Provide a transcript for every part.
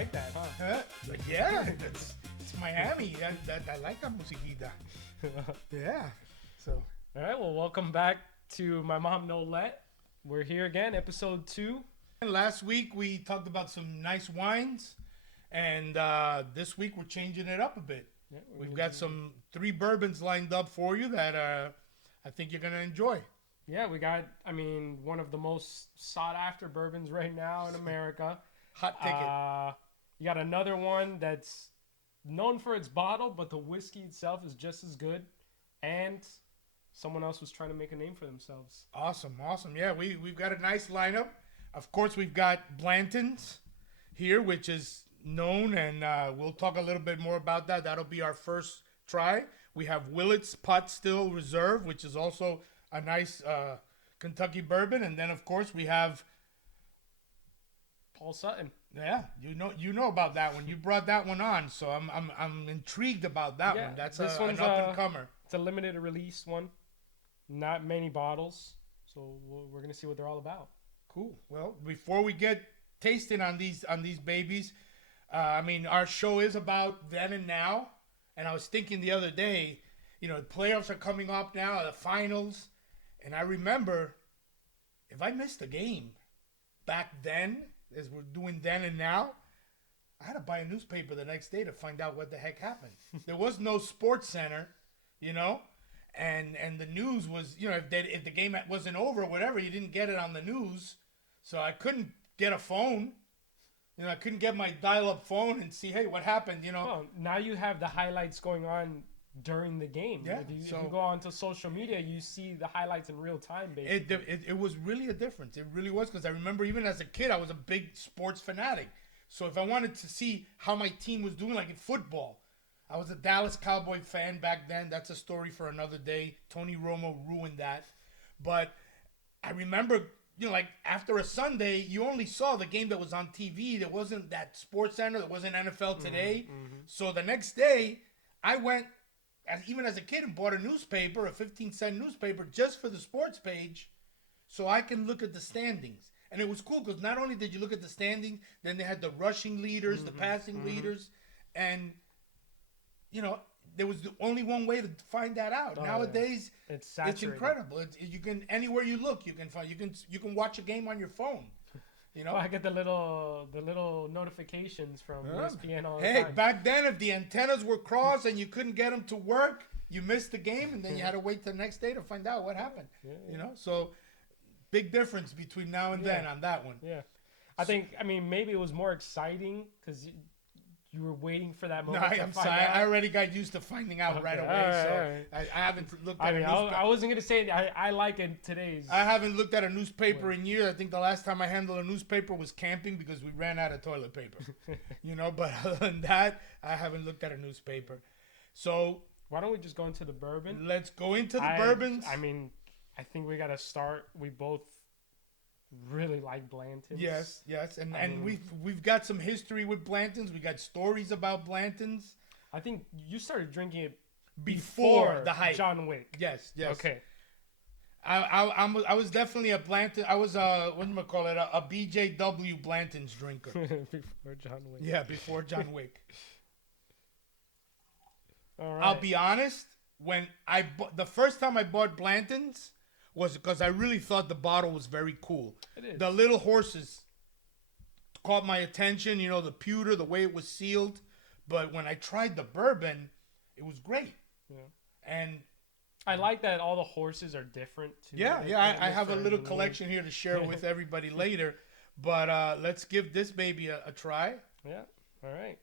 like that, huh? But yeah, it's Miami. I like that musiquita. Yeah. So. All right, well, welcome back to My Mom No Let. We're here again, episode 2. Last week we talked about some nice wines, and this week we're changing it up a bit. Yeah, We've got some 3 bourbons lined up for you that I think you're gonna enjoy. Yeah, we got, one of the most sought after bourbons right now in America. Hot ticket. You got another one that's known for its bottle, but the whiskey itself is just as good. And someone else was trying to make a name for themselves. Awesome. Yeah, we've got a nice lineup. Of course, we've got Blanton's here, which is known, and we'll talk a little bit more about that. That'll be our first try. We have Willett's Pot Still Reserve, which is also a nice Kentucky bourbon, and then of course we have Paul Sutton. Yeah, you know about that one. You brought that one on, so I'm intrigued about that one. That's an up and comer. It's a limited release one, not many bottles, so we're gonna see what they're all about. Cool. Well, before we get tasting on these babies, our show is about then and now, and I was thinking the other day, the playoffs are coming up now, the finals. And I remember, if I missed a game back then, as we're doing then and now, I had to buy a newspaper the next day to find out what the heck happened. There was no sports center, and the news was, if the game wasn't over or whatever, you didn't get it on the news. So I couldn't get a phone. I couldn't get my dial-up phone and see, hey, what happened, Well, now you have the highlights going on during the game. Yeah, if you go onto social media, you see the highlights in real time, basically. It was really a difference. It really was, because I remember even as a kid, I was a big sports fanatic. So if I wanted to see how my team was doing, like in football, I was a Dallas Cowboy fan back then. That's a story for another day. Tony Romo ruined that. But I remember, like after a Sunday, you only saw the game that was on TV. There wasn't that Sports Center. There wasn't NFL Today. Mm-hmm. So the next day, I went, even as a kid, and bought a newspaper, a 15-cent newspaper, just for the sports page, so I can look at the standings. And it was cool, because not only did you look at the standings, then they had the rushing leaders, the passing leaders, and, there was only one way to find that out. Oh, Nowadays, yeah. It's incredible. You can, anywhere you look, you can watch a game on your phone. Well, I get the little notifications from ESPN all the time. Hey, back then, if the antennas were crossed and you couldn't get them to work, you missed the game, and then you had to wait the next day to find out what happened. Yeah. So big difference between now and then on that one. Yeah, I think maybe it was more exciting because you were waiting for that moment. No, I'm sorry. I already got used to finding out right away. Right. I haven't looked at a newspaper. I wasn't going to say I like it today's. I haven't looked at a newspaper in years. I think the last time I handled a newspaper was camping, because we ran out of toilet paper. But other than that, I haven't looked at a newspaper. So why don't we just go into the bourbon? Let's go into the bourbons. I think we got to start. We both really like Blanton's. Yes, and we've got some history with Blanton's. We got stories about Blanton's. I think you started drinking it before the hype. John Wick. Yes. Okay. I was definitely a Blanton. I was a BJW Blanton's drinker before John Wick. Yeah, before John Wick. All right. I'll be honest. When the first time I bought Blanton's was because I really thought the bottle was very cool. It is. The little horses caught my attention, the pewter, the way it was sealed. But when I tried the bourbon, it was great. Yeah. And I like that all the horses are different too. Yeah. I have a little collection here to share with everybody later. But let's give this baby a try. Yeah. All right.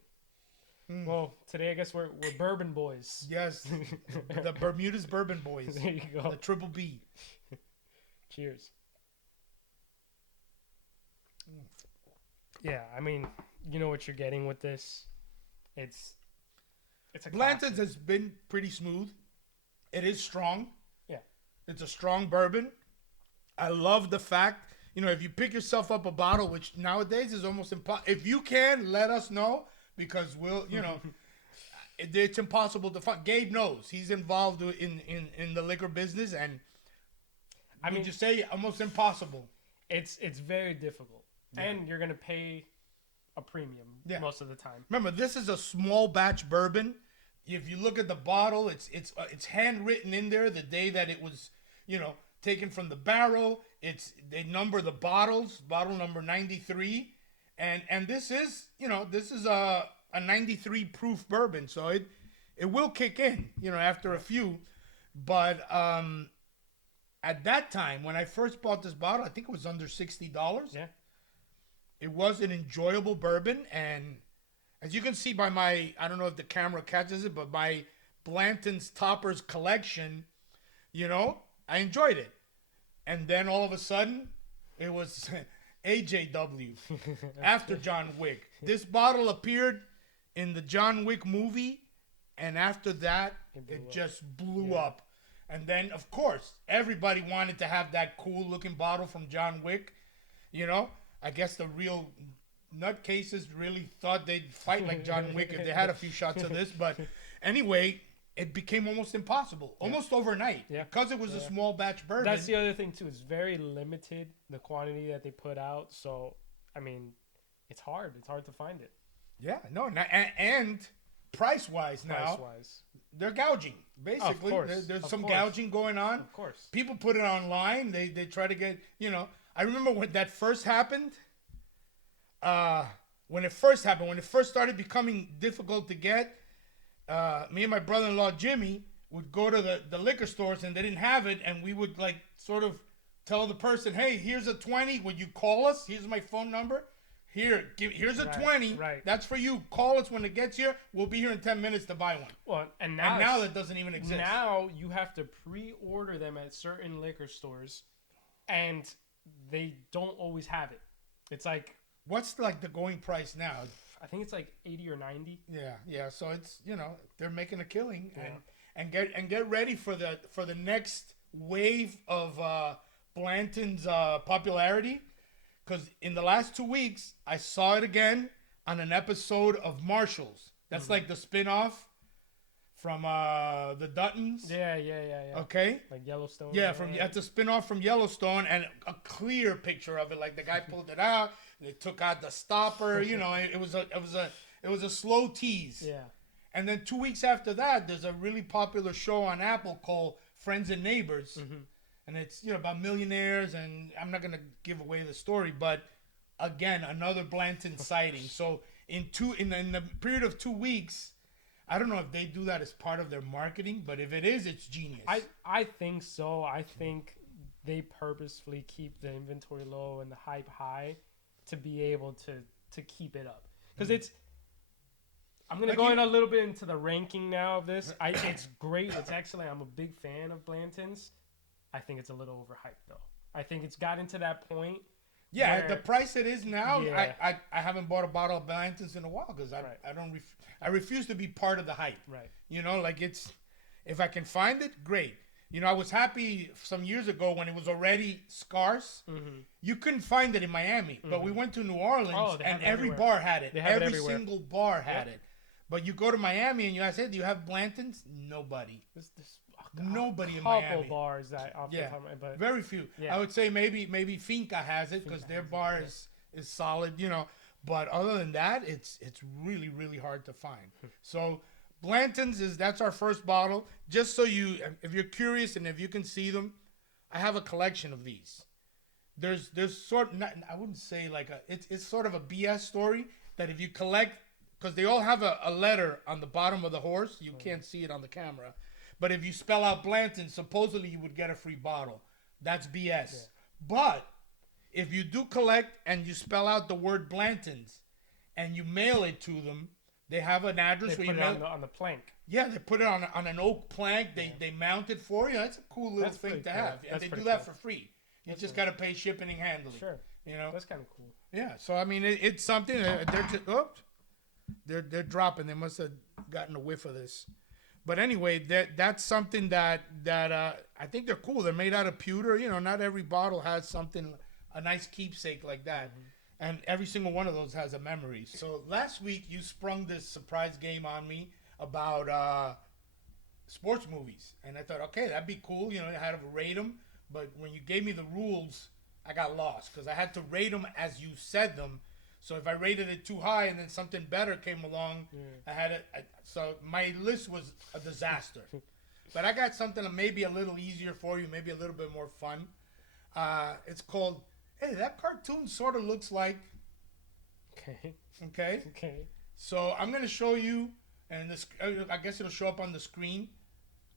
Well, today I guess we're Bourbon Boys. Yes. The Bermuda's Bourbon Boys. There you go. The Triple B. Cheers. Yeah, you know what you're getting with this. It's a Blanton's has been pretty smooth. It is strong. Yeah. It's a strong bourbon. I love the fact, if you pick yourself up a bottle, which nowadays is almost impossible. If you can, let us know, because we'll, it's impossible to find. Gabe knows. He's involved in the liquor business, and just say almost impossible. It's very difficult, and you're gonna pay a premium Yeah. most of the time. Remember, this is a small batch bourbon. If you look at the bottle, it's handwritten in there the day that it was, taken from the barrel. They number the bottles, bottle number 93, and this is a 93 proof bourbon, so it will kick in, after a few. But at that time when I first bought this bottle, I think it was under $60. Yeah. It was an enjoyable bourbon, and as you can see by I don't know if the camera catches it, but my Blanton's Toppers collection, I enjoyed it. And then all of a sudden, it was AJW after John Wick. This bottle appeared in the John Wick movie, and after that, it just blew up. And then, of course, everybody wanted to have that cool-looking bottle from John Wick. I guess the real nutcases really thought they'd fight like John Wick if they had a few shots of this. But anyway, it became almost impossible, almost overnight, because it was a small batch bourbon. That's the other thing too. It's very limited, the quantity that they put out. So, I mean, it's hard. It's hard to find it. Yeah, no, and price-wise now, they're gouging. Basically, there's some gouging going on. Of course. People put it online. They try to get, I remember when that first happened. When it first started becoming difficult to get, me and my brother-in-law Jimmy would go to the liquor stores and they didn't have it, and we would sort of tell the person, "Hey, here's a 20. Would you call us? Here's my phone number. Here's a 20. Right. That's for you. Call us when it gets here. We'll be here in 10 minutes to buy one." Well, and now that doesn't even exist. Now you have to pre-order them at certain liquor stores, and they don't always have it. It's like, what's the going price now? I think it's like 80 or 90. Yeah. So it's they're making a killing, and get ready for the next wave of Blanton's popularity, because in the last 2 weeks I saw it again on an episode of Marshalls. That's like the spin-off from the Duttons. Yeah. Okay. Like Yellowstone. Yeah, that's a spin-off from Yellowstone, and a clear picture of it. Like the guy pulled it out, they took out the stopper. It was a slow tease. Yeah. And then 2 weeks after that, there's a really popular show on Apple called Friends and Neighbors, and it's about millionaires. And I'm not gonna give away the story, but again, another Blanton sighting. So in the period of 2 weeks. I don't know if they do that as part of their marketing, but if it is, it's genius. I think so. I think they purposefully keep the inventory low and the hype high to be able to keep it up. Because I'm going to go in a little bit into the ranking now of this. It's great. It's excellent. I'm a big fan of Blanton's. I think it's a little overhyped, though. I think it's gotten to that point. Yeah, where, the price it is now, I haven't bought a bottle of Blanton's in a while because I refuse to be part of the hype. Right. If I can find it, great. I was happy some years ago when it was already scarce. Mm-hmm. You couldn't find it in Miami, but we went to New Orleans and every bar had it. Every single bar had it. But you go to Miami and you ask, "Hey, do you have Blanton's?" Nobody. Nobody in Miami. Couple bars that off the top of my head, but very few. Yeah. I would say maybe Finca has it because their bar is solid, But other than that, it's really, really hard to find. So Blanton's that's our first bottle. Just so if you're curious and if you can see them, I have a collection of these. There's sort of, I wouldn't say it's sort of a BS story that if you collect, because they all have a letter on the bottom of the horse. You can't see it on the camera. But if you spell out Blanton, supposedly you would get a free bottle. That's BS. Yeah. But if you do collect and you spell out the word Blanton's and you mail it to them, they have an address where you put it on the plank. Yeah, they put it on an oak plank. They mount it for you. That's a cool little thing to have. And they do that for free. You just got to pay shipping and handling. Sure. That's kind of cool. Yeah. So I mean, it's something. They're dropping. They must have gotten a whiff of this. But anyway, that's something that I think they're cool. They're made out of pewter. Not every bottle has something, a nice keepsake like that. Mm-hmm. And every single one of those has a memory. So last week you sprung this surprise game on me about sports movies. And I thought, okay, that'd be cool. I had to rate them. But when you gave me the rules, I got lost because I had to rate them as you said them. So if I rated it too high and then something better came along, I had it. So my list was a disaster. But I got something maybe a little easier for you, maybe a little bit more fun. It's called, hey, that cartoon sort of looks like. Okay. Okay. Okay. So I'm going to show you, and this, I guess it'll show up on the screen,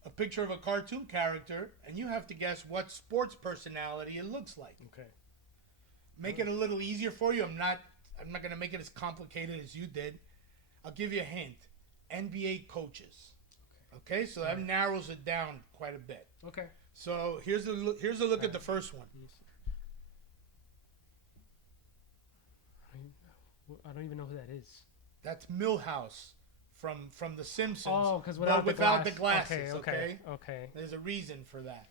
a picture of a cartoon character, and you have to guess what sports personality it looks like. Okay. Make it a little easier for you. I'm not going to make it as complicated as you did. I'll give you a hint. NBA coaches. Okay, so that narrows it down quite a bit. Okay. So here's a look at the first one. I don't even know who that is. That's Milhouse from The Simpsons. Oh, because without the glass. glasses. Okay. There's a reason for that.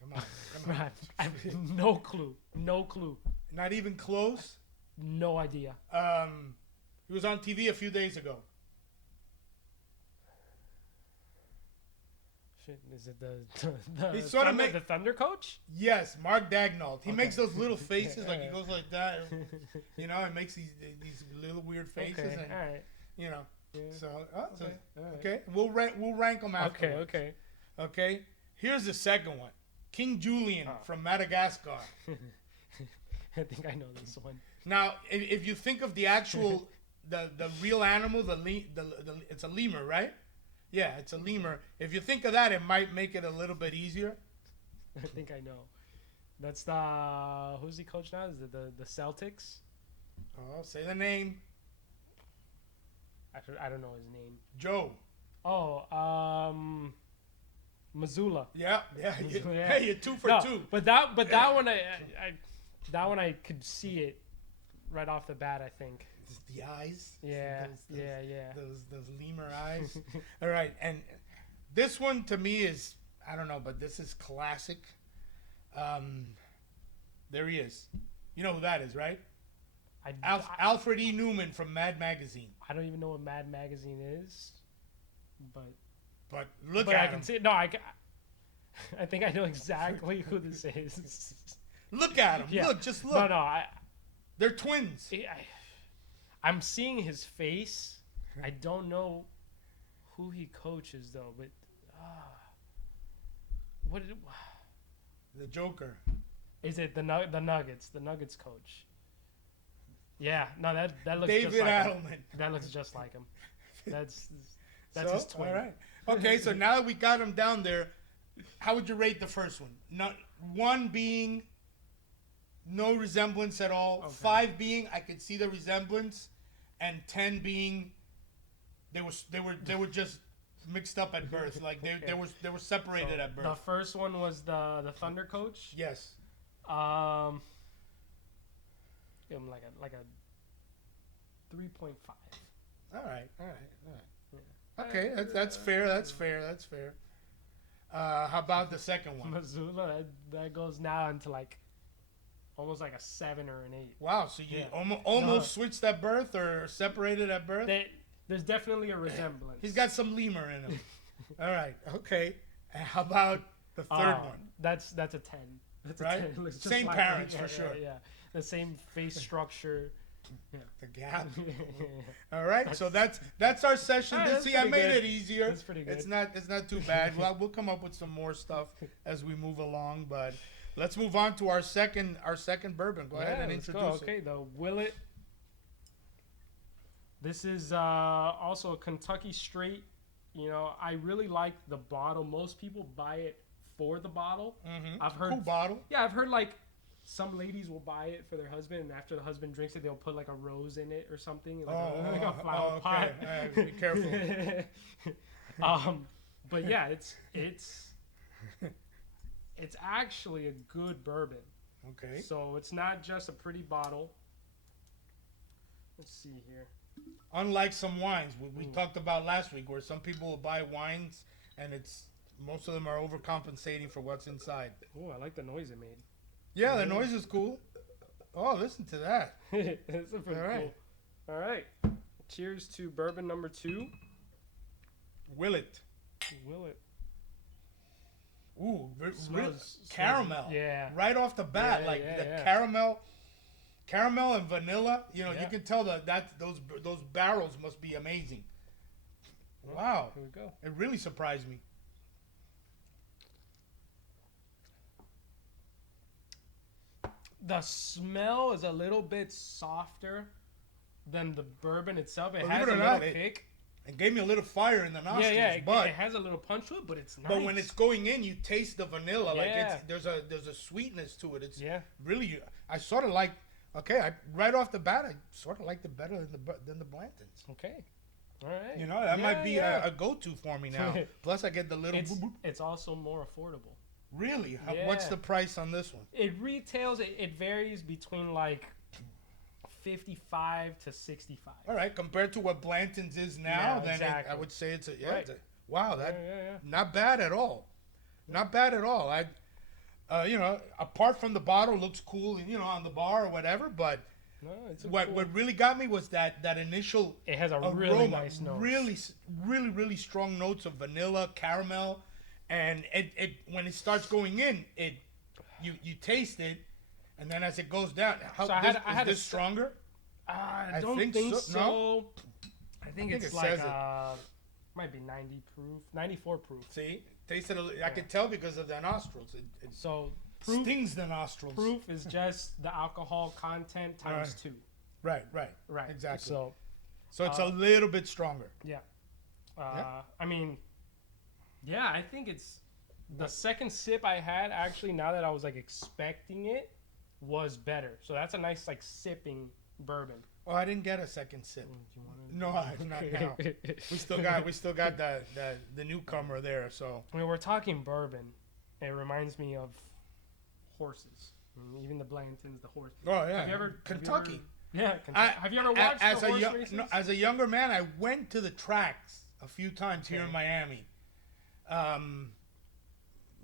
Come on. Right. I have no clue. No clue. Not even close. No idea. He was on TV a few days ago. Shit, is it the He sort of the Thunder coach? Yes, Mark Dagnall. He makes those little faces, like he goes like that. You know, and makes these little weird faces. Okay, and, all right. You know, Yeah. so Right. okay, we'll rank them afterwards. Okay. Here's the second one, King Julian from Madagascar. I think I know this one. Now, if you think of the actual, the real animal, it's a lemur, right? Yeah, it's a lemur. If you think of that, it might make it a little bit easier. I think I know. That's who's he coach now? Is it the Celtics? Oh, say the name. I don't know his name. Joe. Oh, Missoula. Yeah. Yeah. Hey, you're 2 for 2. But that one I could see it right off the bat, I think. The eyes. Yeah. Those lemur eyes. All right, and this one to me is, I don't know, but this is classic. There he is. You know who that is, right? Alfred E. Newman from Mad Magazine. I don't even know what Mad Magazine is, but look at him. I can see it. No, I think I know exactly who this is. Look at him. Yeah. Just look. No, they're twins. I'm seeing his face. I don't know who he coaches though, but what did the Joker? Is it the Nuggets? The Nuggets coach? Yeah, no, that looks David just like Adelman. him. That looks just like him. That's So, his twin. All right. Okay, so now that we got him down there, how would you rate the first one? Not 1 being no resemblance at all, Okay. 5 being I could see the resemblance, and 10 being they were just mixed up at birth. Like they were separated at birth. The first one was the Thunder coach. Yes. Give him like a 3.5. All right. Okay, that's fair. That's fair. How about the second one? Missoula, that goes now into like almost like a 7 or an 8. Wow, so you almost switched at birth or separated at birth? There's definitely a resemblance. He's got some lemur in him. All right, okay. And how about the third one? That's a 10. That's right? A 10. It looks just Same like parents him. for sure. Yeah, the same face structure. Yeah. The gap. All right, so that's our session. See, I made it easier. That's pretty good. It's not too bad. Well, we'll come up with some more stuff as we move along, but let's move on to our second bourbon. Go ahead and introduce it. Okay, the Willet. This is also a Kentucky straight. You know, I really like the bottle. Most people buy it for the bottle. Mm-hmm. I've heard cool bottle. Yeah, I've heard like some ladies will buy it for their husband, and after the husband drinks it, they'll put like a rose in it or something, like a flower pot. Okay. Be careful. But yeah, it's actually a good bourbon. Okay. So it's not just a pretty bottle. Let's see here. Unlike some wines we talked about last week, where some people will buy wines and most of them are overcompensating for what's inside. Oh, I like the noise it made. Yeah, the noise is cool. Oh, listen to that. That's pretty cool. All right. Cheers to bourbon number 2. Willet. Ooh, caramel. Yeah. Right off the bat, Yeah, caramel. caramel and vanilla. You know, Yeah. you can tell that those barrels must be amazing. Wow, Here we go. it really surprised me. The smell is a little bit softer than the bourbon itself. It Believe has it a or little not, kick. It gave me a little fire in the nostrils, Yeah, it but has a little punch to it, but it's nice. but when it's going in, you taste the vanilla. Like Yeah. there's a sweetness to it. It's Yeah. really. I sort of like. Okay, right off the bat, I sort of liked it better than the Blantons. Okay. All right. You know, that might be yeah. a go-to for me now. Plus, I get the little. It's, boop, boop. it's also more affordable. Really? Yeah. What's the price on this one? It retails, it varies between like 55 to 65. All right, compared to what Blanton's is now, Yeah, then exactly. I would say it's a Right. it's a, wow, that Yeah. not bad at all. Not bad at all. You know, apart from the bottle, looks cool, you know, on the bar or whatever. But No, it's a what cool, what really got me was that initial it has a aroma, really nice note. really strong notes of vanilla, caramel, and it when it starts going in, you taste it, and then as it goes down, So I had is this a- stronger? I don't think so. No? I think it it's like says it. might be 90 proof, 94 proof. See, tasted. I could tell because of the nostrils. It So proof stings the nostrils. proof is just the alcohol content times Right. 2. Right. Right. Exactly. So So it's a little bit stronger. yeah. Yeah. I mean, yeah, I think it's the second sip I had actually, now that I was like expecting it, was better. So that's a nice like sipping bourbon. Oh, I didn't get a second sip. Do you wanna- No, not now. We still got the newcomer there. So When we're talking bourbon, it reminds me of horses. I mean, even the Blantons, the horse. oh yeah, Have you ever Kentucky. Yeah, Kentucky. Have you ever watched as the a horse young, races? no, as a younger man, I went to the tracks a few times here in Okay. Miami.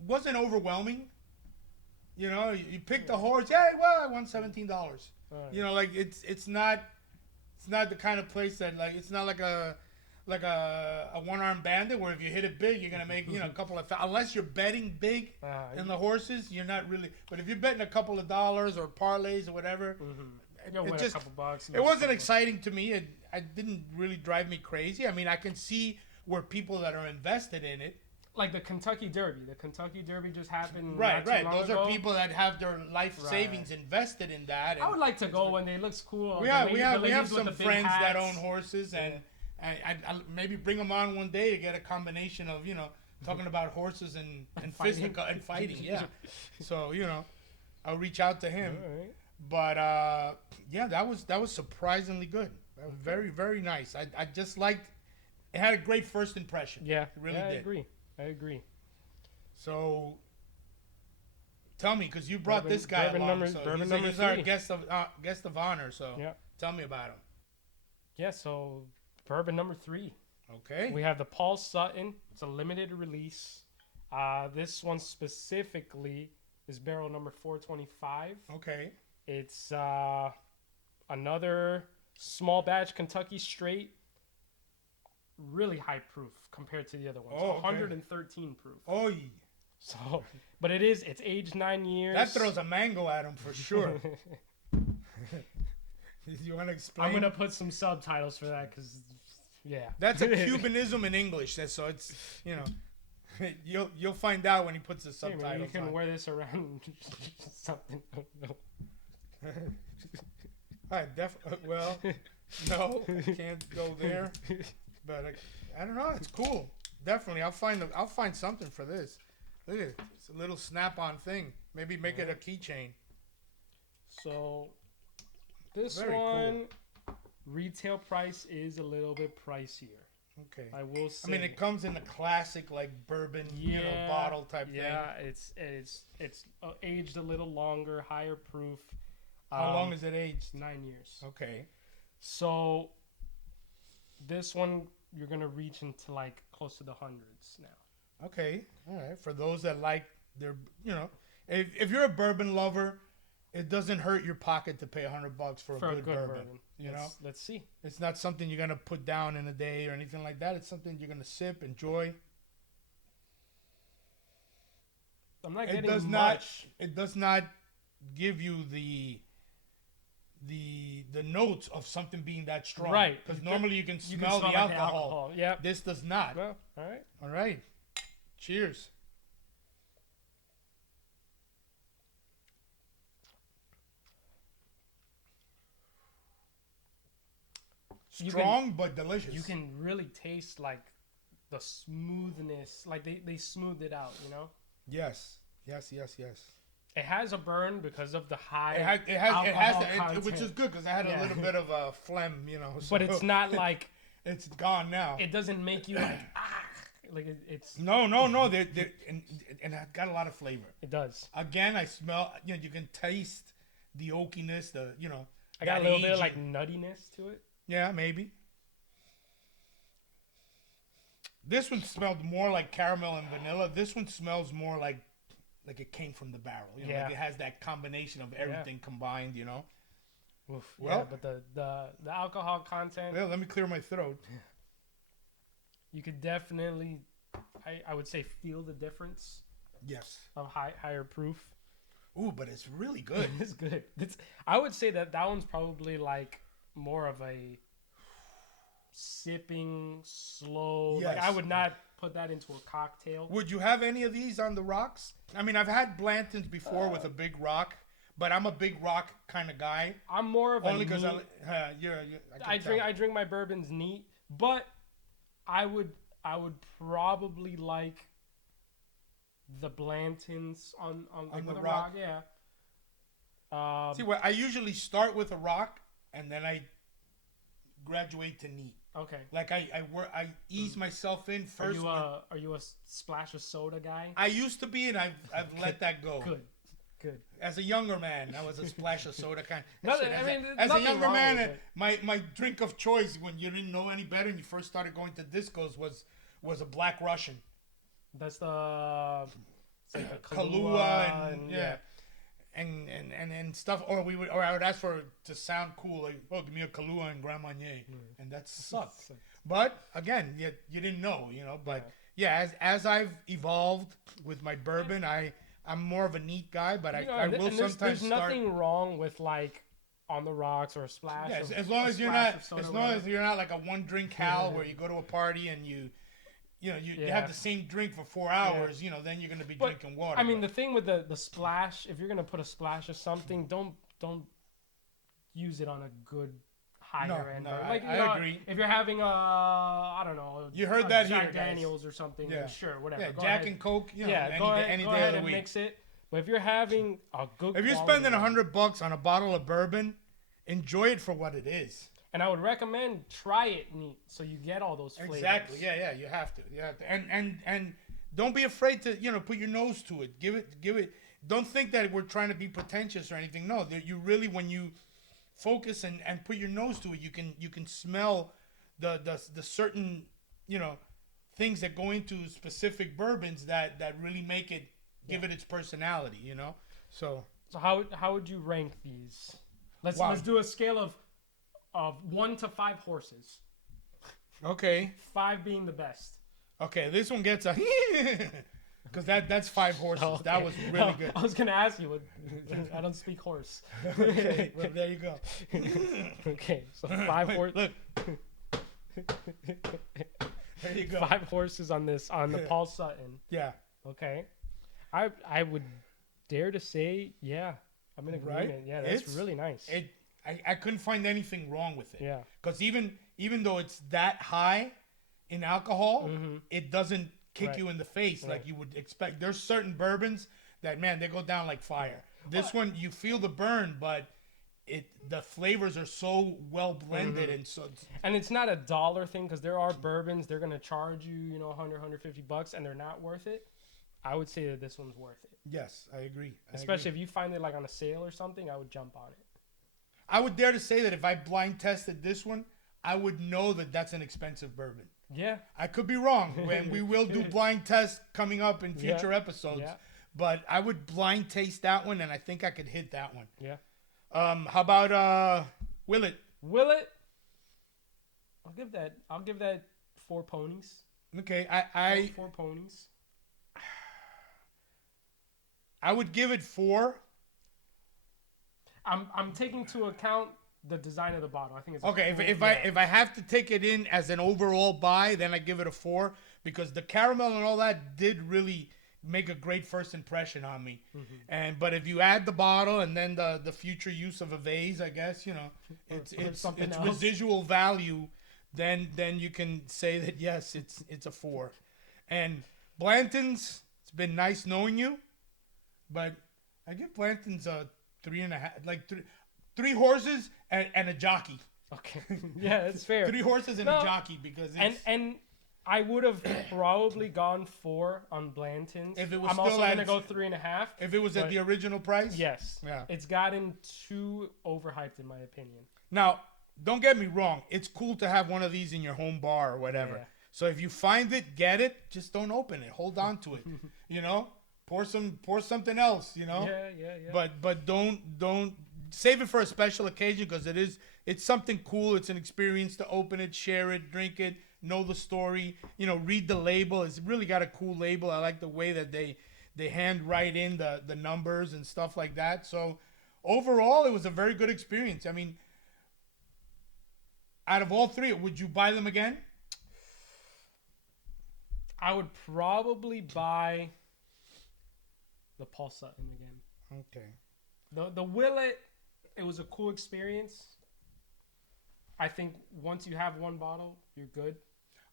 Wasn't overwhelming. You know, you pick the horse. Hey, well, I won $17. Alright. You know, like it's not the kind of place that like it's not like a one-arm bandit where if you hit it big, you're gonna make a couple of unless you're betting big in the horses, you're not really. But if you're betting a couple of dollars or parlays or whatever, You'll win it just a couple bucks. it wasn't exciting to me. It didn't really drive me crazy. I mean, I can see where people that are invested in it. Like the Kentucky Derby. The Kentucky Derby just happened. Right. not too long Those ago. are people that have their life Right. savings invested in that. I would like to go when they looks cool. We The have lady- we the have we ladies have with some the big friends that hats. own horses, and I maybe bring them on one day to get a combination of talking about horses and fighting. physical and fighting. Yeah, so I'll reach out to him. Alright. But yeah, that was surprisingly good. That was very very nice. I just liked. It had a great first impression. Yeah, It really yeah, did. I agree. So tell me, because you brought Bourbon- this guy bourbon along. number- So bourbon he's number he's our 3. guest of honor. So Yeah. tell me about him. Yeah, so bourbon number 3. Okay. We have the Paul Sutton. It's a limited release. This one specifically is barrel number 425. Okay. It's another small batch Kentucky straight. Really high proof compared to the other ones. Oh, okay. 113 proof. Oh, So, but it's aged 9 years. that throws a mango at him for sure. You want to explain? I'm gonna put some subtitles for that because, yeah. That's a Cubanism in English, so it's you'll find out when he puts the Hey, maybe you subtitles can on. wear this around something. I don't know. Well, no, I can't go there. But I don't know. It's cool. Definitely, I'll find something for this. Look at it. It's a little snap-on thing. Maybe make it a keychain. So, this Very cool. one, retail price is a little bit pricier. Okay. I will say. I mean, it comes in the classic like bourbon, bottle type thing. Yeah, it's aged a little longer, higher proof. How long is it aged? 9 years. Okay. So, this one you're gonna reach into like close to the hundreds now. Okay. All right. For those that like their, if you're a bourbon lover, it doesn't hurt your pocket to pay $100 for a good bourbon. Let's see. It's not something you're gonna put down in a day or anything like that. It's something you're gonna sip, enjoy. I'm not It getting does much. not. It does not give you the the notes of something being that strong. Right. Because normally you can You smell can the smell like alcohol. Yeah. This does not. Well, all right. All right. Cheers. Strong but delicious. You can really taste like the smoothness. Like they smoothed it out, you know? Yes. It has a burn because of the high which is good because I had a little bit of a phlegm, you know. So. But it's not like it's gone now. It doesn't make you like it's no. And it got a lot of flavor. It does. Again, I smell. You know, you can taste the oakiness. I got a little bit of like nuttiness to it. Yeah, maybe. This one smelled more like caramel and vanilla. This one smells more like it came from the barrel. You know, like it has that combination of everything combined, you know. Oof, well, but the alcohol content. Well, let me clear my throat. You could definitely, I would say, feel the difference. Yes. Of higher proof. Ooh, but it's really good. It's good. I would say that one's probably like more of a sipping, slow. Yes. Like I would not put that into a cocktail. Would you have any of these on the rocks? I mean, I've had Blantons before with a big rock, but I'm a big rock kind of guy. I'm more of only because I drink my bourbons neat, but I would probably like the Blantons on the rock. Yeah. See, well, I usually start with a rock and then I graduate to neat. Okay. Like I ease myself in first. Are you a splash of soda guy? I used to be, and I've let that go. Good. As a younger man, I was a splash of soda kind. As a younger man, my drink of choice when you didn't know any better and you first started going to discos was a Black Russian. That's the Kahlua and yeah. And stuff, or I would ask for to sound cool, like, oh, give me a Kahlua and Grand Marnier, and that sucked. But again, you didn't know, you know. But as I've evolved with my bourbon, I'm more of a neat guy, but I will sometimes there's nothing wrong with like on the rocks or a splash. Yes, as long as you're not like a one drink Hal where you go to a party and you have the same drink for 4 hours, you know, then you're going to be drinking water. I mean, the thing with the splash, if you're going to put a splash of something, don't use it on a good higher end. No, like, I agree. If you're having I don't know, you heard that Jack here, Daniels or something, sure, whatever. Yeah, go Jack ahead. and Coke, you know, go any ahead day of the and week. Mix it. But if you're having a good if you're spending $100 on a bottle of bourbon, enjoy it for what it is. And I would recommend try it neat so you get all those flavors. Exactly. Yeah, you have to. And don't be afraid to, put your nose to it. Give it. Don't think that we're trying to be pretentious or anything. No, you really, when you focus and put your nose to it, you can smell the certain, things that go into specific bourbons that really make it give it its personality, So how would you rank these? Let's do a scale of 1 to 5 horses. Okay. 5 being the best. Okay, this one gets a because that's 5 horses. Okay. That was really good. I was gonna ask you. I don't speak horse. Okay, well, there you go. Okay, so 5 horses. Look. There you go. 5 horses on the Paul Sutton. Yeah. Okay. I would dare to say, yeah, I'm in agreement. Right? Yeah, that's really nice. I couldn't find anything wrong with it. Yeah. Because even though it's that high in alcohol, it doesn't kick you in the face like you would expect. There's certain bourbons that, man, they go down like fire. This one, you feel the burn, but the flavors are so well blended and it's not a dollar thing, because there are bourbons they're gonna charge you, $100-$150, and they're not worth it. I would say that this one's worth it. Yes, I agree. Especially if you find it like on a sale or something, I would jump on it. I would dare to say that if I blind tested this one, I would know that that's an expensive bourbon. Yeah. I could be wrong, and we will do blind tests coming up in future episodes. Yeah. But I would blind taste that one, and I think I could hit that one. Yeah. How about Willet? Willet? I'll give that 4 ponies. Okay, four ponies. I would give it 4. I'm taking into account the design of the bottle. I think it's Okay. cool, If I have to take it in as an overall buy, then I give it a 4 because the caramel and all that did really make a great first impression on me. But if you add the bottle and then the future use of a vase, I guess it's residual value. Then you can say that yes, it's a 4. And Blanton's, it's been nice knowing you, but I give Blanton's a 3.5, like three horses and a jockey. Okay, yeah, that's fair. 3 horses and a jockey because it's, and I would have probably gone 4 on Blanton's. If it was I'm still also at, gonna go 3.5. if it was at the original price. Yes. Yeah. It's gotten too overhyped in my opinion. Now, don't get me wrong. It's cool to have one of these in your home bar or whatever. Yeah. So if you find it, get it. Just don't open it. Hold on to it. Pour something else. Yeah. But don't save it for a special occasion because it's something cool. It's an experience to open it, share it, drink it, know the story. Read the label. It's really got a cool label. I like the way that they hand write in the numbers and stuff like that. So overall, it was a very good experience. I mean, out of all 3, would you buy them again? I would probably buy the Paul Sutton again. Okay. The Willet, it was a cool experience. I think once you have one bottle, you're good.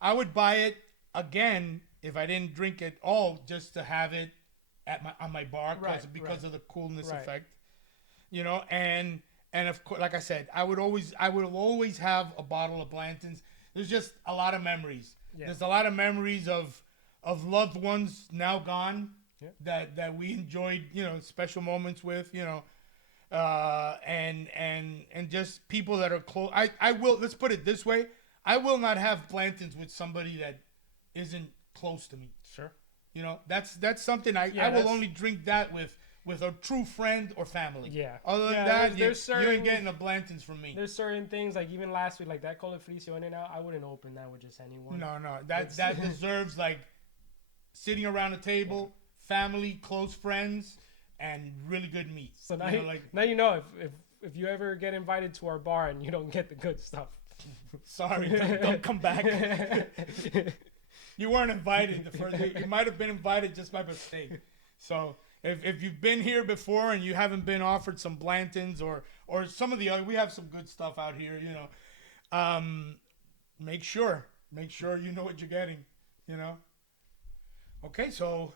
I would buy it again if I didn't drink it all, just to have it on my bar because of the coolness effect. And of course, like I said, I will always have a bottle of Blanton's. There's just a lot of memories. Yeah. There's a lot of memories of loved ones now gone that we enjoyed, special moments with, and just people that are close. Let's put it this way. I will not have Blanton's with somebody that isn't close to me. Sure. That's something I will only drink that with a true friend or family. Yeah. Other than that, you ain't getting a Blanton's from me. There's certain things, like even last week, like that Cola Fricio in and out, I wouldn't open that with just anyone. No. That deserves, like, sitting around a table, family, close friends, and really good meat. So now you know if you ever get invited to our bar and you don't get the good stuff. Sorry, don't come back. You weren't invited the first day. You might have been invited just by mistake. So if you've been here before and you haven't been offered some Blanton's or some of the other, we have some good stuff out here, make sure you know what you're getting, Okay, so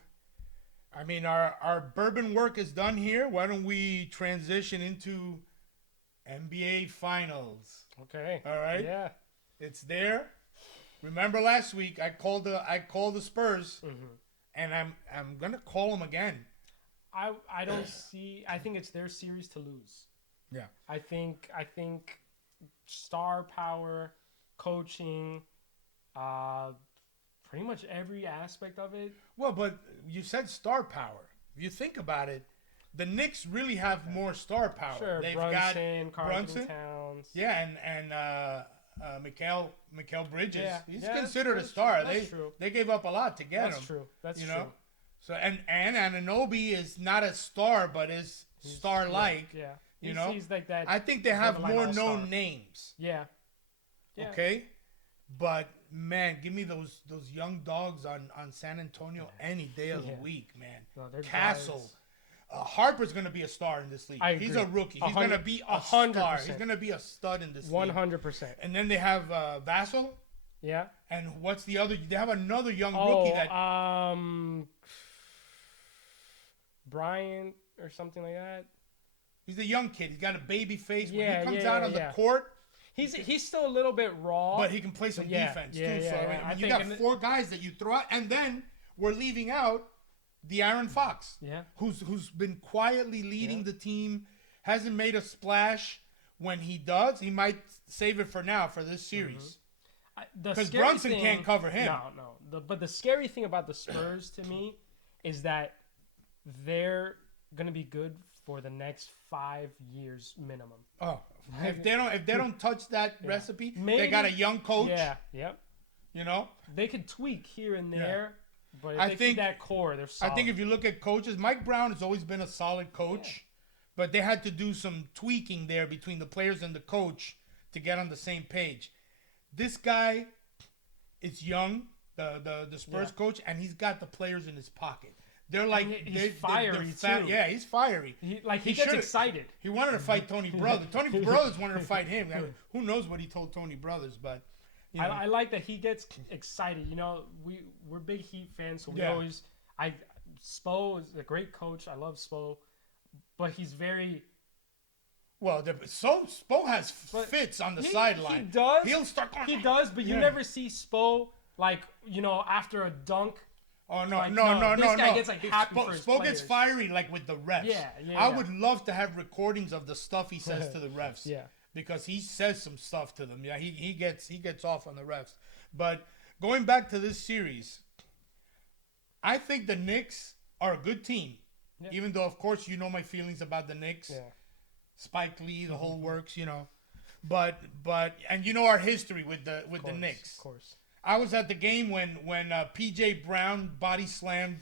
I mean our bourbon work is done here. Why don't we transition into NBA Finals? Okay. All right. Yeah. It's there. Remember last week I called the Spurs, and I'm gonna call them again. I don't see. I think it's their series to lose. Yeah. I think star power, coaching, pretty much every aspect of it. Well, but you said star power. If you think about it, the Knicks really have more star power. Sure, They've Brunson, got Brunson, Towns. Yeah, and Mikal Bridges. Yeah. He's Yeah, considered a that's star. true. That's true. They gave up a lot to get him. That's true. That's you true. know? So and Anunoby is not a star, but is star-like. Yeah. You know, he's like that. I think they have more all-star. known names. Yeah. Okay, but man, give me those young dogs on San Antonio any day of the week, man. No, they're Castle. guys. Harper's gonna be a star in this league. I He's agree. a rookie. He's 100, gonna be a 100%. star. He's gonna be a stud in this league. 100%. And then they have Vassell. Yeah. And what's the other? They have another young rookie that. Bryant or something like that. He's a young kid. He's got a baby face. When Yeah, he comes yeah, out on yeah. the court, He's still a little bit raw, but he can play some defense too. So I mean, you think got 4 guys that you throw out, and then we're leaving out the Aaron Fox, who's been quietly leading the team, hasn't made a splash. When he does, he might save it for now for this series. Because Brunson can't cover him. No. But the scary thing about the Spurs to me is that they're gonna be good for the next 5 years minimum. Oh, if they don't touch that recipe, Maybe, they got a young coach. Yeah. Yep. You know, they could tweak here and there, but if I they think keep that core, they're solid. I think if you look at coaches, Mike Brown has always been a solid coach, but they had to do some tweaking there between the players and the coach to get on the same page. This guy is young, the Spurs coach, and he's got the players in his pocket. They're like he's fiery too. Yeah, he's fiery. He gets excited. He wanted to fight Tony Brothers. Tony Brothers wanted to fight him. I mean, who knows what he told Tony Brothers? But you know. I like that he gets excited. You know, we're big Heat fans, so we always. Spo is a great coach. I love Spo, but he's very. Well, Spo has fits on the sideline. He does. He'll start. He does, but you never see Spo like after a dunk. Oh no, like, no! This guy gets like happy for his Spo players. gets fiery like with the refs. Yeah. I would love to have recordings of the stuff he says to the refs. Yeah. Because he says some stuff to them. Yeah, he gets off on the refs. But going back to this series, I think the Knicks are a good team. Yeah. Even though, of course, you know my feelings about the Knicks. Yeah. Spike Lee, the whole works, But and you know our history with the Knicks. Of course. I was at the game when P.J. Brown body slammed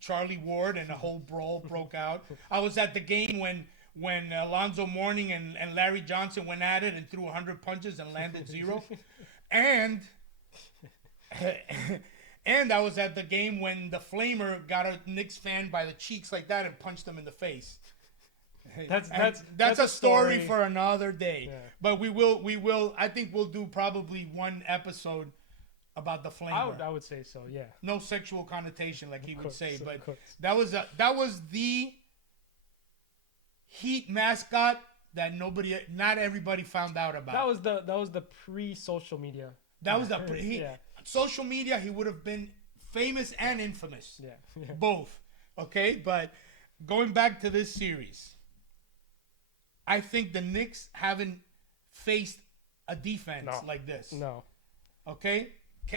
Charlie Ward and a whole brawl broke out. I was at the game when Alonzo Mourning and Larry Johnson went at it and threw 100 punches and landed 0. and I was at the game when the Flamer got a Knicks fan by the cheeks like that and punched him in the face. That's a story for another day. Yeah. But we will. I think we'll do probably one episode about the Flamer. I would say so. Yeah. No sexual connotation, like he would say, but that was the Heat mascot that not everybody found out about. That was the pre-social media. That was the social media. He would have been famous and infamous. Yeah. Both. Okay, but going back to this series. I think the Knicks haven't faced a defense like this. No. Okay?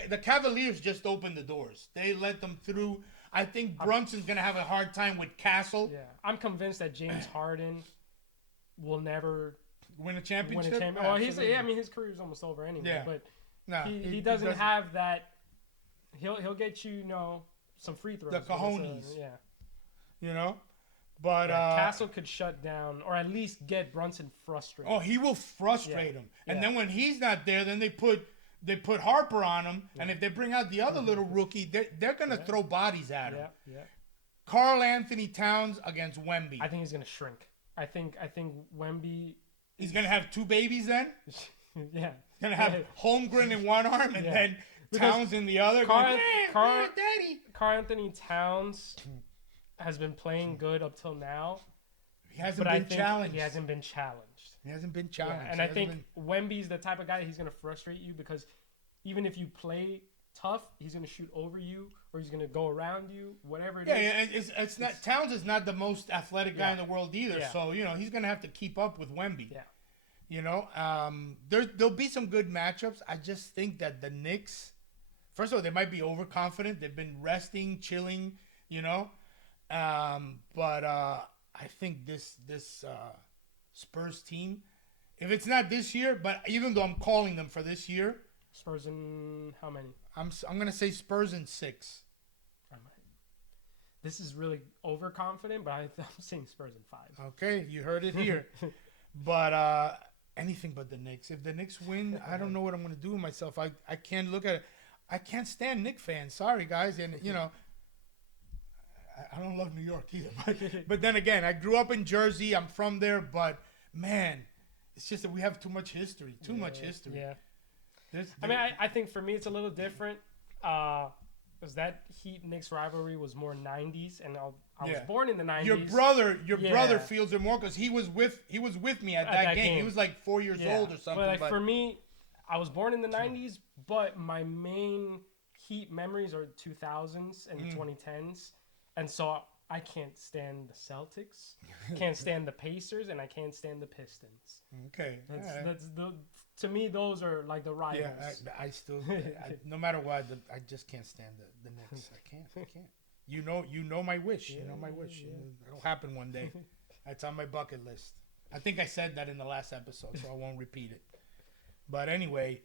The Cavaliers just opened the doors. They let them through. I think Brunson's going to have a hard time with Castle. Yeah. I'm convinced that James Harden will never win a championship. Well, his career's almost over anyway. Yeah. But he doesn't have that. He'll get you, some free throws. The cojones. But Castle could shut down or at least get Brunson frustrated. Oh, he will frustrate him. And then when he's not there, then they put Harper on him. Yeah. And if they bring out the other little rookie, they're gonna throw bodies at him. Yeah. Karl Anthony Towns against Wemby. I think he's gonna shrink. I think Wemby. He's gonna have 2 babies then. Yeah. He's gonna have Holmgren in one arm and then Towns in the other. Karl Anthony Towns has been playing good up till now. He hasn't been challenged. He hasn't been challenged. Yeah, and I think Wemby's the type of guy he's going to frustrate you because even if you play tough, he's going to shoot over you or he's going to go around you, whatever it is. Yeah, it's not. Towns is not the most athletic guy in the world either. Yeah. So, he's going to have to keep up with Wemby. Yeah. There'll be some good matchups. I just think that the Knicks, first of all, they might be overconfident. They've been resting, chilling, But I think this Spurs team, if it's not this year, but even though I'm calling them for this year, Spurs in how many? I'm gonna say Spurs in 6. This is really overconfident, but I'm saying Spurs in 5. Okay, you heard it here. But anything but the Knicks. If the Knicks win, I don't know what I'm gonna do with myself. I can't look at it. I can't stand Knicks fans. Sorry, guys, and I don't love New York either. But then again, I grew up in Jersey. I'm from there. But, man, it's just that we have too much history. Too much history. Yeah. I think for me it's a little different. Because that Heat-Knicks rivalry was more 90s. And I was born in the 90s. Your brother feels it more because he was with me at that game. He was like 4 years old or something. But for me, I was born in the 90s. But my main Heat memories are 2000s and 2010s. And so I can't stand the Celtics, can't stand the Pacers, and I can't stand the Pistons. Okay. To me, those are like the rivals. Yeah, I still, no matter what, I just can't stand the Knicks. I can't. You know my wish. You know my wish. Yeah. It'll happen one day. It's on my bucket list. I think I said that in the last episode, so I won't repeat it. But anyway,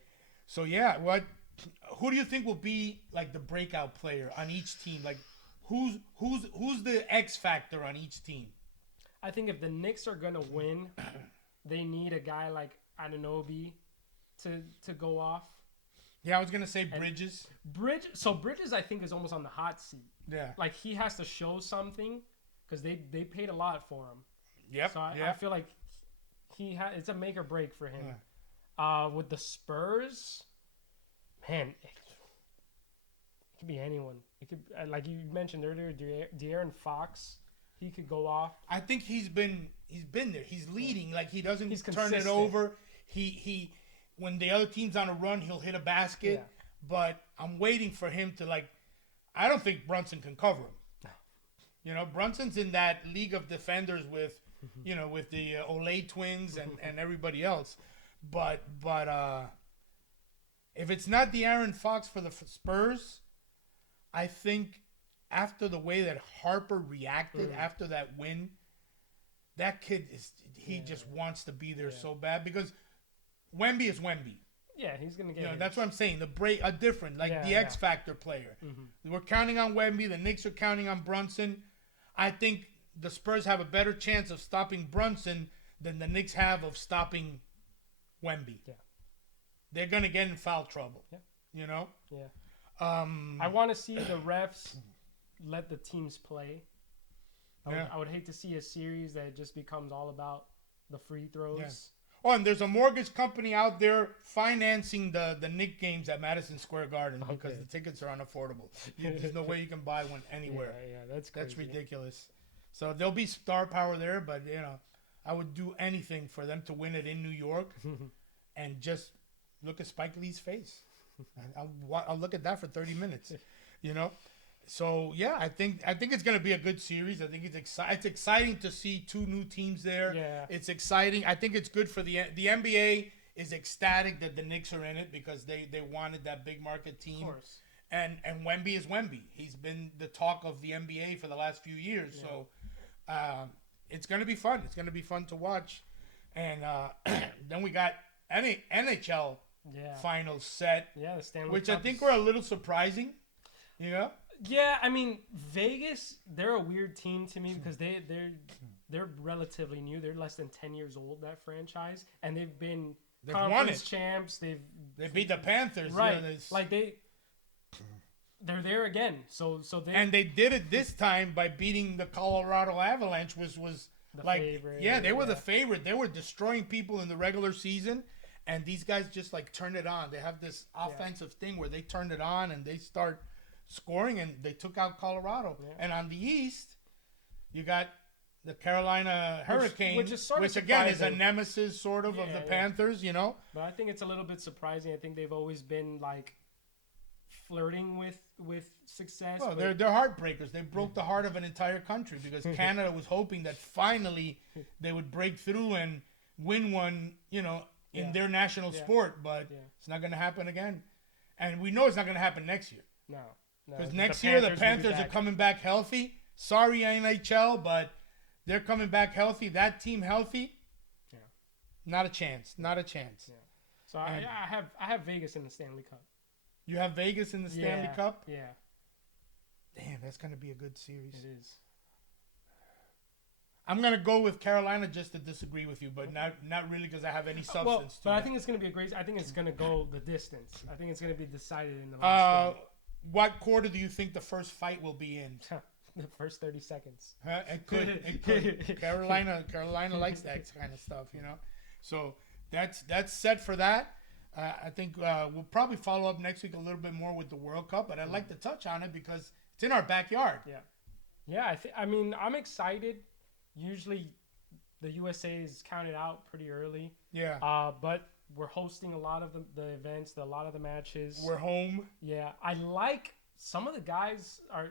so who do you think will be like the breakout player on each team? Like, who's the X factor on each team? I think if the Knicks are gonna win, they need a guy like Anunoby to go off. Yeah, I was gonna say Bridges. Bridges, I think, is almost on the hot seat. Yeah. Like he has to show something because they paid a lot for him. Yep. So I feel like it's a make or break for him. Yeah. With the Spurs, man, it could be anyone. It could, like you mentioned earlier, De'Aaron Fox. He could go off. I think he's been there. He's leading. Like he doesn't He's turn consistent. it over. He when the other team's on a run, he'll hit a basket. Yeah. But I'm waiting for him to like. I don't think Brunson can cover him. You know, Brunson's in that league of defenders with, with the Olay twins and everybody else. But if it's not the Aaron Fox for the Spurs, I think after the way that Harper reacted after that win, that kid just wants to be there so bad because Wemby is Wemby. Yeah, he's gonna get. That's what I'm saying. The break are different, like the X Factor player. We're counting on Wemby. The Knicks are counting on Brunson. I think the Spurs have a better chance of stopping Brunson than the Knicks have of stopping Wemby. Yeah, they're gonna get in foul trouble. Yeah, Yeah. I want to see the refs let the teams play. I would hate to see a series that just becomes all about the free throws. Yeah. Oh, and there's a mortgage company out there financing the Knicks games at Madison Square Garden because the tickets are unaffordable. There's no way you can buy one anywhere. Yeah, that's crazy. That's ridiculous. So there'll be star power there, but I would do anything for them to win it in New York, and just look at Spike Lee's face. I'll look at that for 30 minutes. So yeah, I think it's gonna be a good series. I think it's exciting to see two new teams there. Yeah, it's exciting. I think it's good for the NBA is ecstatic that the Knicks are in it because they wanted that big market team. Of course. And Wemby is Wemby. He's been the talk of the NBA for the last few years. Yeah. So it's gonna be fun. It's gonna be fun to watch. And then we got NHL finals set. Yeah, the Stanley which Cup I think were a little surprising. Yeah, I mean Vegas, they're a weird team to me because they're relatively new. They're less than 10 years old, that franchise, and they've been conference champs. They beat the Panthers, right? They're there again. So they did it this time by beating the Colorado Avalanche, was the like favorite, they were the favorite. They were destroying people in the regular season, and these guys just like turned it on. They have this offensive thing where they turn it on and they start scoring, and they took out Colorado. Yeah. And on the East, you got the Carolina Hurricanes, which again is a nemesis sort of the Panthers, But I think it's a little bit surprising. I think they've always been like flirting with success. Well, they're heartbreakers. They broke the heart of an entire country because Canada was hoping that finally they would break through and win one, in their national sport. But it's not going to happen again. And we know it's not going to happen next year. No. Because next year the Panthers are coming back healthy. Sorry, NHL, but they're coming back healthy. That team healthy, not a chance. Not a chance. Yeah. So I have Vegas in the Stanley Cup. You have Vegas in the Stanley Cup? Yeah. Damn, that's going to be a good series. It is. I'm going to go with Carolina just to disagree with you, but not really because I have any substance to it. But I think it's going to be a great... I think it's going to go the distance. I think it's going to be decided in the last game. What quarter do you think the first fight will be in? The first 30 seconds. It could. Carolina likes that kind of stuff, So that's set for that. I think we'll probably follow up next week a little bit more with the World Cup, but I'd like to touch on it because it's in our backyard. Yeah. I mean, I'm excited. Usually, the USA is counted out pretty early. Yeah. But we're hosting a lot of the events, a lot of the matches. We're home. Yeah, I like some of the guys are.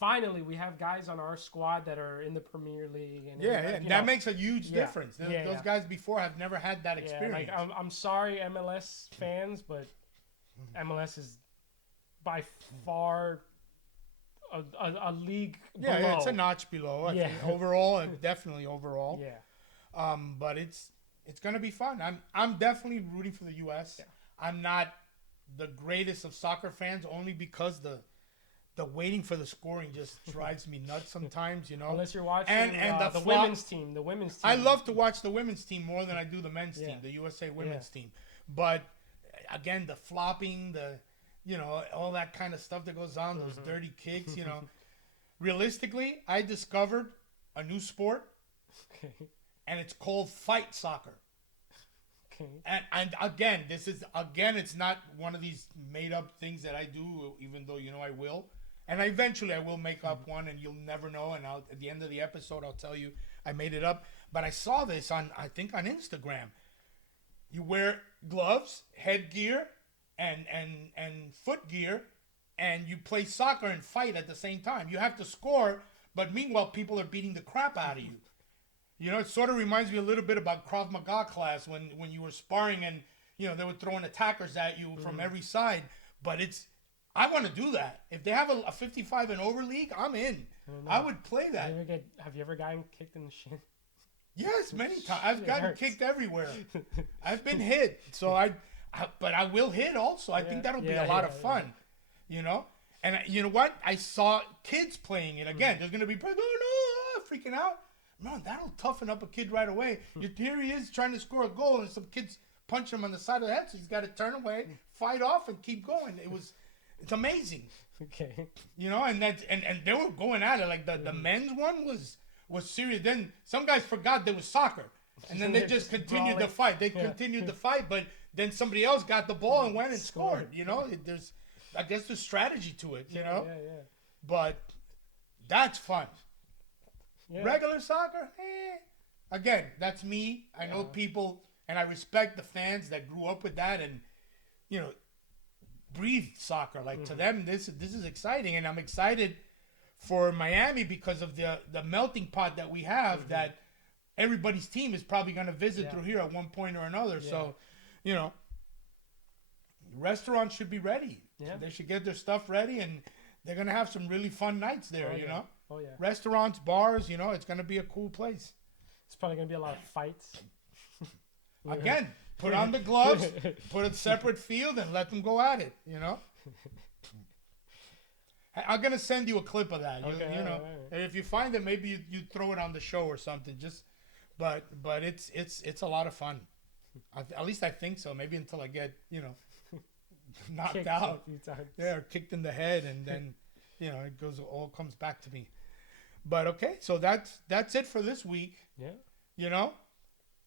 Finally, we have guys on our squad that are in the Premier League. And that makes a huge difference. Those guys before have never had that experience. I'm sorry, MLS fans, but MLS is by far a league below. Yeah, it's a notch below. I think overall, definitely overall. Yeah. But it's going to be fun. I'm definitely rooting for the U.S. Yeah. I'm not the greatest of soccer fans only because the waiting for the scoring just drives me nuts sometimes, you know. Unless you're watching the flop, women's team. The women's team. I love to watch the women's team more than I do the men's Yeah. team, the USA women's team. But again, the flopping, all that kind of stuff that goes on, those dirty kicks, you know. Realistically, I discovered a new sport, and it's called fight soccer. Okay. And again, it's not one of these made up things that I do, even though I will. And eventually I will make up one, and you'll never know. And at the end of the episode, I'll tell you I made it up. But I saw this I think on Instagram. You wear gloves, headgear, and footgear, and you play soccer and fight at the same time. You have to score, but meanwhile, people are beating the crap out of you. You know, it sort of reminds me a little bit about Krav Maga class when you were sparring and, they were throwing attackers at you from every side. But I want to do that. If they have a 55 and over league, I'm in. I would play that. Have you ever gotten kicked in the shin? Yes, many times. I've gotten kicked everywhere. I've been hit. So but I will hit also. I think that'll be a lot of fun, And you know what? I saw kids playing it. Again, there's going to be people, freaking out. Man, that'll toughen up a kid right away. Here he is trying to score a goal, and some kids punch him on the side of the head, so he's got to turn away, fight off, and keep going. It's amazing. Okay. And they were going at it. Like the men's one was serious. Then some guys forgot there was soccer, and then they just continued the fight. They continued the fight, but then somebody else got the ball and went and scored. I guess there's strategy to it. Yeah. But that's fun. Yeah. Regular soccer, Again, that's me. I know people, and I respect the fans that grew up with that and, breathed soccer. Like to them, this is exciting, and I'm excited for Miami because of the melting pot that we have. That everybody's team is probably going to visit through here at one point or another. Yeah. So, restaurants should be ready. Yeah. They should get their stuff ready, and they're going to have some really fun nights there. Oh, yeah. Restaurants, bars, it's going to be a cool place. It's probably going to be a lot of fights. Again, put on the gloves, put a separate field, and let them go at it, I'm going to send you a clip of that. Okay, right. And if you find it, maybe you throw it on the show or something. But it's a lot of fun. At least I think so. Maybe until I get, knocked kicked out. A few times. Yeah, or kicked in the head, and then, it all comes back to me. But okay, so that's it for this week. Yeah.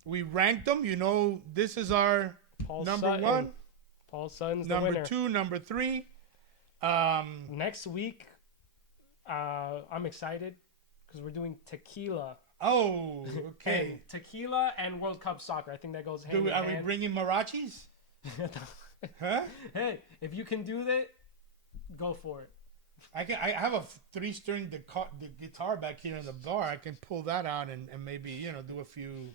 We ranked them. This is our Paul number Sutton. 1. Paul Sutton's number the winner. 2, number 3. Next week, I'm excited because we're doing tequila. Oh, okay. And tequila and World Cup soccer. I think that goes hand in hand. Are we bringing marachis? Huh? Hey, if you can do that, go for it. I have a 3-string guitar back here in the bar. I can pull that out and maybe do a few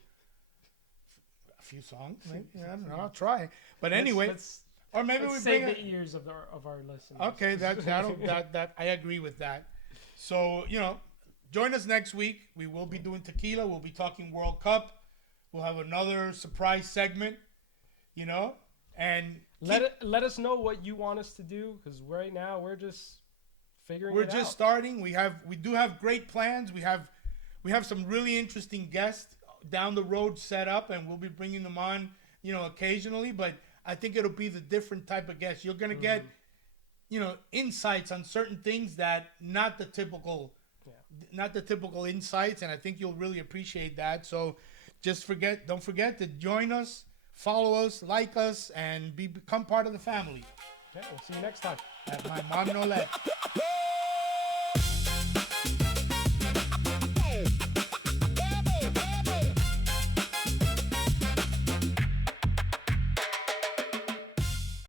songs. Maybe. I don't know. I'll try. But anyway, or maybe we save the ears of our listeners. Okay, that I agree with that. So join us next week. We will be doing tequila. We'll be talking World Cup. We'll have another surprise segment. And let us know what you want us to do, because right now we're just figuring it out. We're just starting. We do have great plans. We have some really interesting guests down the road set up, and we'll be bringing them on, occasionally. But I think it'll be the different type of guests. You're gonna get, insights on certain things that not the typical insights, and I think you'll really appreciate that. So, don't forget to join us, follow us, like us, and become part of the family. Yeah, we'll see you next time. At my mom no let.